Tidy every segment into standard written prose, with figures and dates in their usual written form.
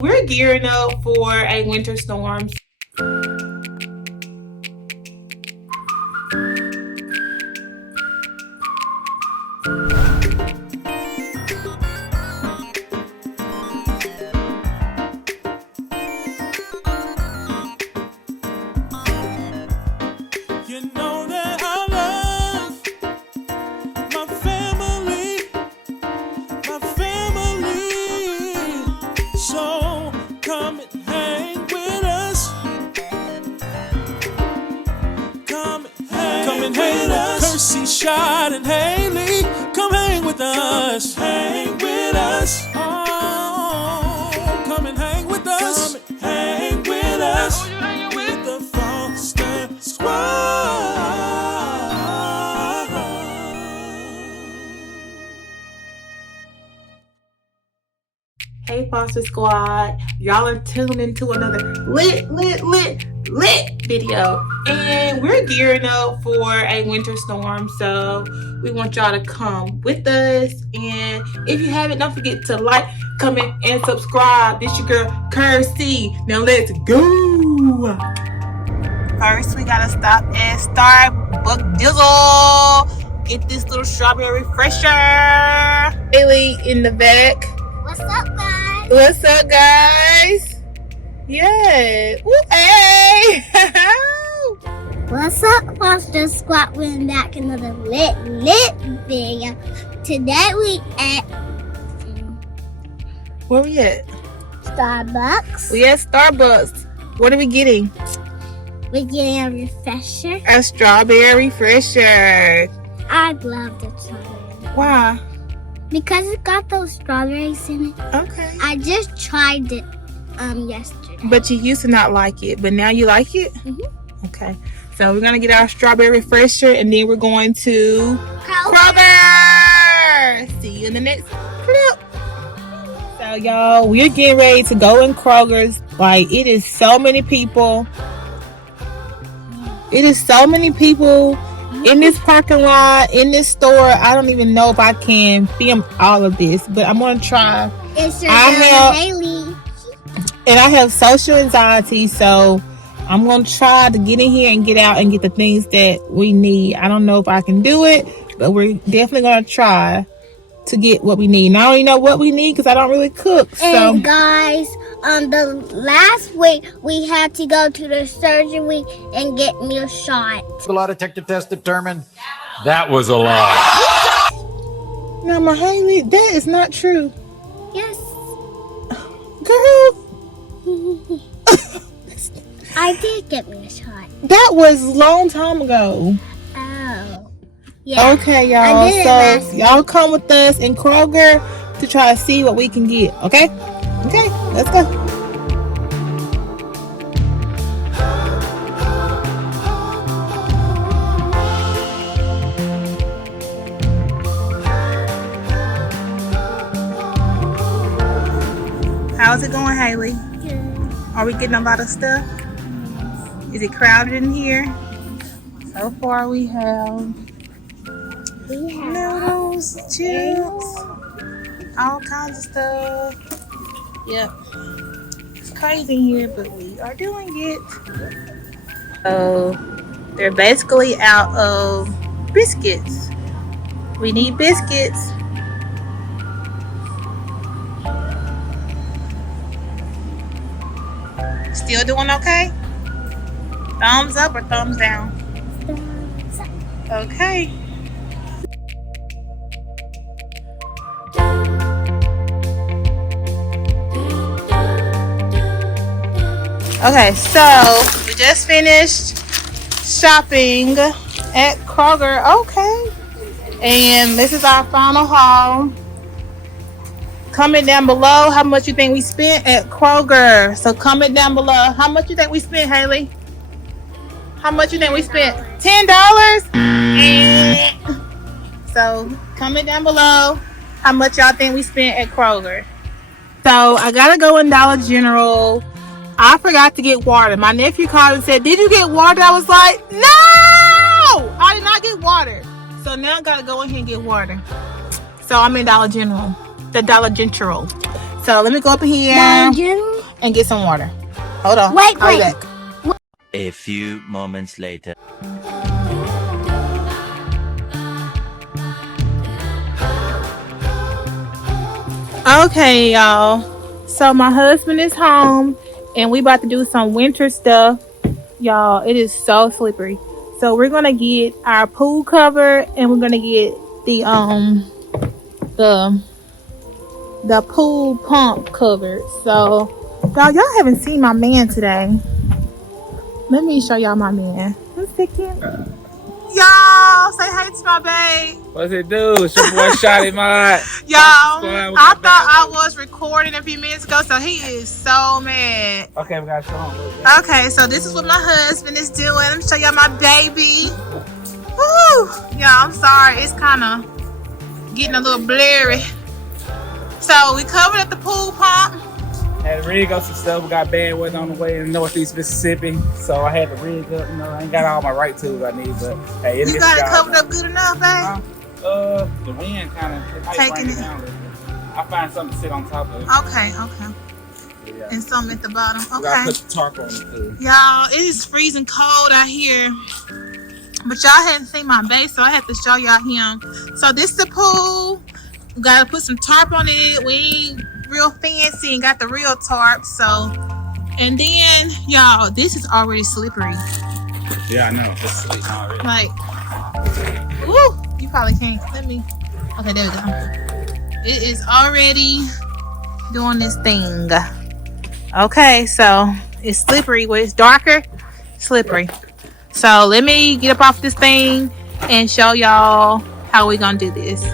We're gearing up for a winter storm. You know that I love my family, so come and hang with us. Come and hang with us. Kersey, Shad, and Haley, come hang with us. Hang with us. Oh, come and hang with us. Come and hang with us. With the Foster Squad. Hey Foster Squad, y'all are tuned into another lit video, and we're gearing up for a winter storm, so we want y'all to come with us. And if you haven't, don't forget to like, comment, and subscribe. This your girl Kersey. Now let's go. First, we gotta stop at Starbucks Dizzle. Get this little strawberry refresher. Haley in the back. What's up, guys? What's up, guys? Yeah. Ooh, hey. What's up, Foster Squad? We're back another lit video. Today we at Where we at? Starbucks. We at Starbucks. What are we getting? We're getting a refresher. A strawberry refresher. I love the strawberry Why? because it got those strawberries in it. Okay. I just tried it yesterday. But you used to not like it, but now you like it? Mhm. Okay. So we're going to get our strawberry refresher, and then we're going to Kroger. See you in the next clip. So y'all, we're getting ready to go in Kroger's. Like, it is so many people. It is so many people in this parking lot, in this store. I don't even know if I can film all of this, but I'm going to try. It's your I girl have- Haley. And I have social anxiety, so I'm going to try to get in here and get out and get the things that we need. I don't know if I can do it, but we're definitely going to try to get what we need. Now I don't even know what we need because I don't really cook. So And guys, the last week we had to go to the surgery and get me a shot. The lie detector test determined that was a lie. now, my Haley, that is not true. Yes. Girl, I did get me a shot. that was a long time ago. Oh. Yeah. Okay, y'all. I did it last So y'all come with us in Kroger to try to see what we can get. Okay? Okay, let's go. How's it going, Haley? Good. Are we getting a lot of stuff? Is it crowded in here? So far we have We have noodles, chips, all kinds of stuff. Yep. It's crazy in here, but we are doing it. So they're basically out of biscuits. We need biscuits. Still doing okay? Thumbs up or thumbs down? Okay. Okay, so we just finished shopping at Kroger. Okay. And this is our final haul. Comment down below how much you think we spent at Kroger. So comment down below. How much you think we spent, Haley? How much you think we spent? $10? So comment down below how much y'all think we spent at Kroger. So I gotta go in Dollar General. I forgot to get water. My nephew called and said, "Did you get water?" I was like, "No, I did not get water." So now I gotta go in here and get water. So I'm in Dollar General. The Dollar General. So let me go up in here Dungeon. and get some water. Hold on. Wait, I'll be wait. back. A few moments later. Okay, y'all. So my husband is home and we about to do some winter stuff. Y'all, it is so slippery. So we're gonna get our pool cover and we're gonna get the pool pump covered. So y'all haven't seen my man today. Let me show y'all my man. Let's stick him. Y'all say hey to my babe. What's it do? It's your boy Shotty Mod. Y'all, I I thought I was recording a few minutes ago, so he is so mad. Okay, we got to show him. Okay, so this is what my husband is doing. Let me show y'all my baby. Woo! Yeah, I'm sorry. It's kind of getting a little blurry. So we covered at the pool pump. Had to rig up some stuff. We got bad weather on the way in Northeast Mississippi, so I had to rig up. You know, I ain't got all my right tools I need, but hey, You got it covered up good enough, babe? The wind kind of Taking it down a little bit. I find something to sit on top of it. Okay. Yeah. And some at the bottom. We gotta Okay. put the tarp on it too. Y'all, it is freezing cold out here. But y'all hadn't seen my base, so I have to show y'all him. So this is the pool. We gotta put some tarp on it. We ain't real fancy and got the real tarp. So, and then y'all, this is already slippery. Yeah, I know. It's sleeping already. Like, woo, you probably can't. Let me. Okay, there we go. It is already doing this thing. Okay, so it's slippery. When it's darker, slippery. So let me get up off this thing and show y'all how we gonna do this.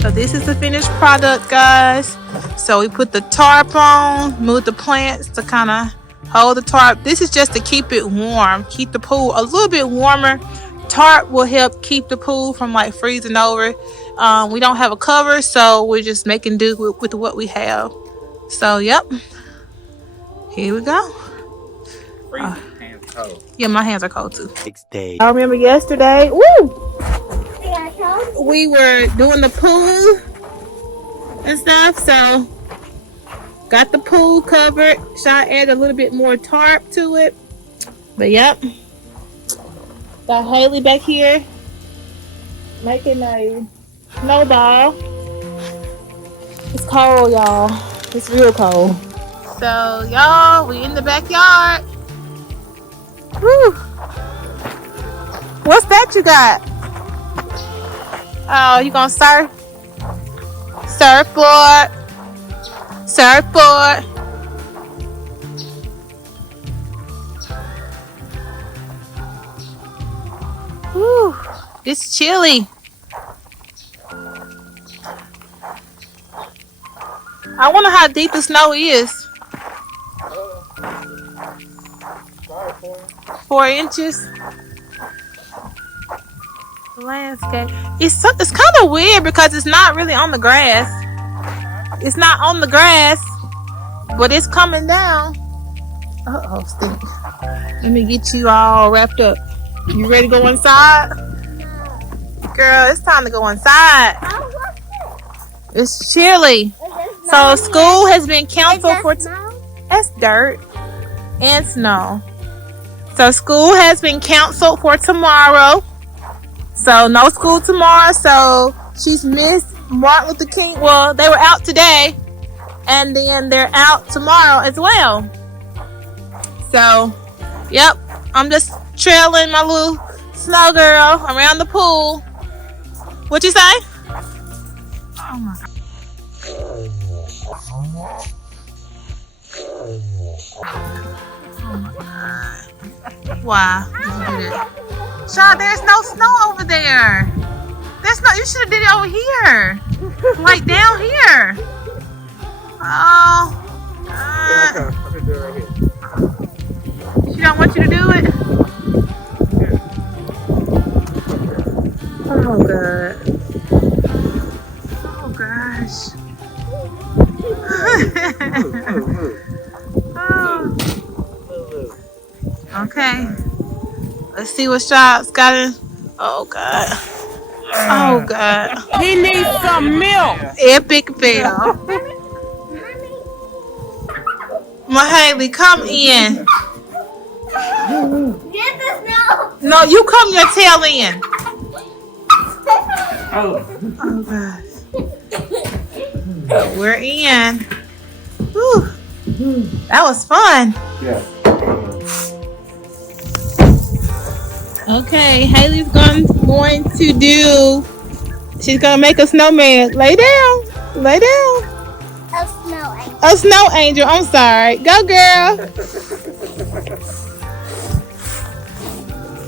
So this is the finished product, guys. So we put the tarp on, move the plants to kind of hold the tarp. This is just to keep it warm, keep the pool a little bit warmer. Tarp will help keep the pool from like freezing over. We don't have a cover, so we're just making do with what we have. So yep, here we go. Hands cold. Yeah, my hands are cold too. Next day. I remember yesterday, woo! We were doing the pool and stuff, so got the pool covered. Should I add a little bit more tarp to it? But yep, got Haley back here making a snowball. It's cold, y'all. It's real cold. So y'all, we in the backyard. Woo! What's that you got? Oh, you gonna surf? Surfboard. Surfboard. Whew. It's chilly. I wonder how deep the snow is. 4 inches. Landscape. It's kind of weird because it's not really on the grass. It's not on the grass, but it's coming down. Uh-oh, stink. Let me get you all wrapped up. You ready to go inside? Girl, it's time to go inside. It's chilly. So school has been canceled for that's dirt and snow. So school has been canceled for tomorrow. So no school tomorrow. So she's missed Martin Luther King. Well, they were out today, and then they're out tomorrow as well. So, yep, I'm just trailing my little snow girl around the pool. What you say? Oh my God. Oh my God. Why did you do that? Shaw, there's no snow over there. There's no, you should have did it over here. Like down here. Oh. I can do it right here. She don't want you to do it? Oh, God. Oh, gosh. Oh. Okay. Let's see what Shop's got in. Oh, God. Oh, God. He needs some milk. Epic fail. Mahaley, come in. Get the snow. No, you come your tail in. Oh. Oh, gosh. We're in. Whew. That was fun. Yeah. Okay, Haley's going to do. She's gonna make a snowman. Lay down. Lay down. A snow angel. A snow angel. I'm sorry. Go, girl.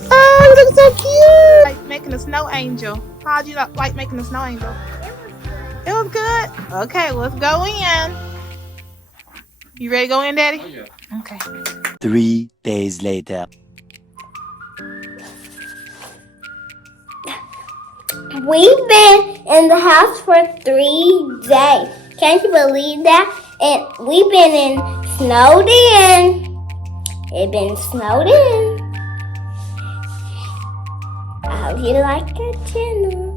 Oh, you look so cute. Like making a snow angel. How'd you like making a snow angel? It was good. Okay, let's go in. You ready to go in, Daddy? Oh, yeah. Okay. 3 days later. We've been in the house for 3 days. Can't you believe that? And we've been snowed in. It's been snowed in. I hope you like our channel.